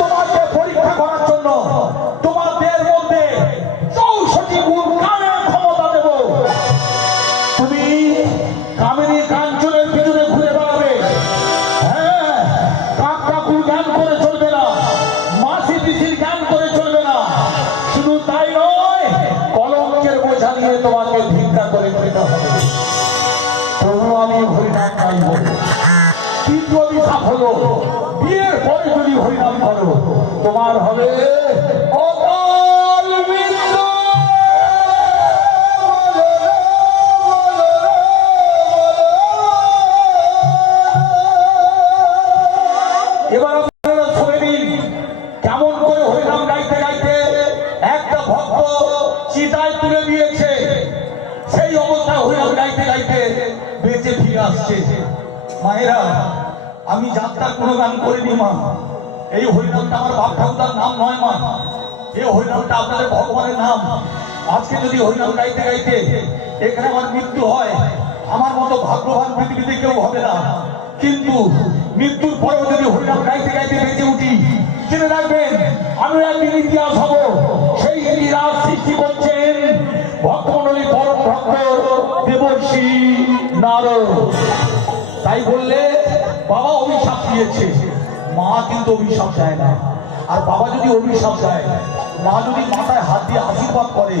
তোমাকে পরীক্ষা করার জন্য তোমাদের মধ্যে 64 গুণ কামের ক্ষমতা দেব। তুমি কামিনী কাঞ্চনের পিছনে ঘুরে বেড়াবে। হ্যাঁ, কাক কাকুর জ্ঞান করে চলবে না, মাসি পিসির জ্ঞান করে চলবে না। শুধু তাই নয়, কলঙ্কের বোঝা নিয়ে তোমাকে ভিক্ষা করে খেতে হবে। তবু আমি হরিনাম গাইব। তৃতীয় অভিশাপ হলো, বিয়ের পরে যদি হরিনাম করো তোমার হবে অকাল মৃত্যু। এবার আপনারা শুনে নিন কেমন করে হরিনাম গাইতে গাইতে একটা ভক্ত চিতায় তুলে দিয়েছে, সেই অবস্থায় হরিনাম গাইতে গাইতে বেঁচে ফিরে আসছে। মায়েরা, আমি যাত্রার কোনো গান করিনি মা। এই হরিনামটা আমার বাপ ঠাকুরদার নাম নয় মা, এই হরিনামটা আপনাদের ভগবানের নাম। আজকে যদি হরিনাম গাইতে গাইতে এখানে আমার মৃত্যু হয়, আমার মতো ভাগ্যবান পৃথিবীতে কেউ হবে না। কিন্তু মৃত্যুর পরেও যদি হরিনাম গাইতে গাইতে বেঁচে উঠি, জেনে রাখবেন আমি একদিন ইতিহাস হব। সেই ইতিহাস সৃষ্টি করছেন ভক্তমণ্ডলী পরম ভক্ত দেবর্ষি নারদ। তাই বললে বাবা অভিশাপ দিয়েছে, মা কিন্তু অভিশাপ দেয় না। আর বাবা যদি অভিশাপ দেয়, মা যদি মাথায় হাত দিয়ে আশীর্বাদ করে,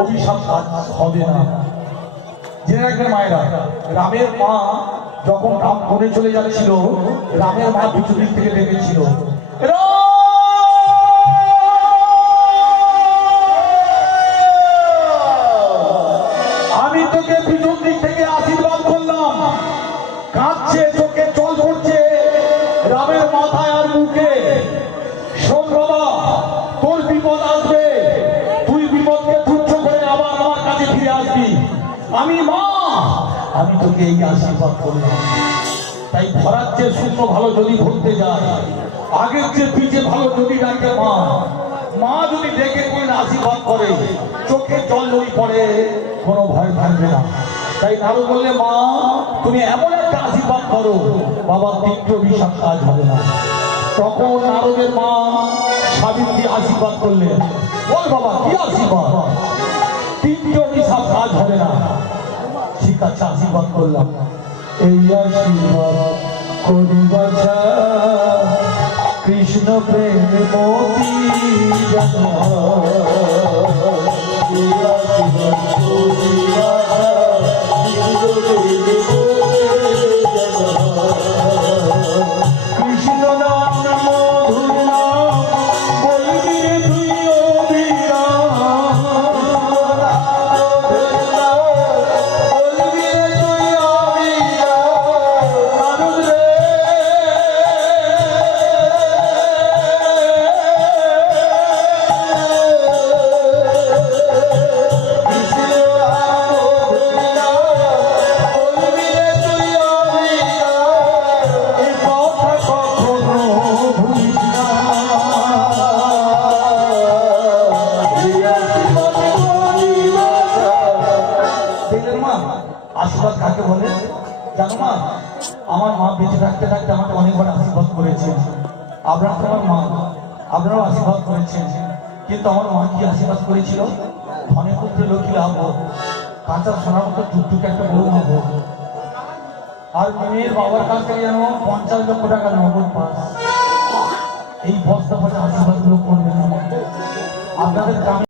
অভিশাপ হবে না। জেনে রাখবেন মায়েরা, রামের মা যখন রাম বনে চলে যাচ্ছিল, রামের মা পিছু দিক থেকে ডেকেছিল, আমি তোকে পিছন দিক থেকে আশীর্বাদ করলাম। কাঁদছে, চোখে জল পড়ছে রামের মাথায় আর মুখে। শোন বাবা, তোর বিপদ আসবে, তুই বিপদকে তুচ্ছ করে আবার আমার কাছে ফিরে আসবি। আমি মা, আমি তোকে এই আশীর্বাদ করলাম। তাই ধরার চেয়ে শূন্য ভালো যদি ভুলতে যায়, আগের চেয়ে পিছিয়ে ভালো যদি ডাকে মা। মা যদি ডেকে কোন আশীর্বাদ করে, চোখে জল যদি পড়ে, কোনো ভয় থাকবে না। তাই নারদ বললে, মা তুমি এমন একটা আশীর্বাদ করো, বাবার তৃতীয় অভিশাপ কাজ হবে না। তখন নারদের মা সাবিত্রী আশীর্বাদ করলেন, বল বাবা কি আশীর্বাদ? তৃতীয় অভিশাপ কাজ হবে না। ঠিক আছে, আশীর্বাদ করলাম। এই আশীর্বাদ করি বাছা, কৃষ্ণ প্রেম মতি জানা। এই আশীর্বাদ করি বাছা, কৃষ্ণ নাম মধুর নাম, বলবি রে তুই অবিরাম। বলবি রে তুই অবিরাম। নারদ রে, আশীর্বাদ কাকে বলে জানো মা? আমার মা বেঁচে থাকতে থাকতে আমাকে অনেকবার আশীর্বাদ করেছে। আপনারা তো আমার মা, আপনারাও আশীর্বাদ করেছেন। কিন্তু আমার মা কি আশীর্বাদ করেছিল? ধনে পুত্রে লক্ষ্মী লাভ, কাঁচা সোনার মতো টুকটুকে একটা বউ হবো। আর মেয়ের বাবার কাছ থেকে যেন 50 লক্ষ টাকা নগদ পাস। এই বস্তা ফসা আশীর্বাদ গুলো করবেন আপনাদের গ্রামে।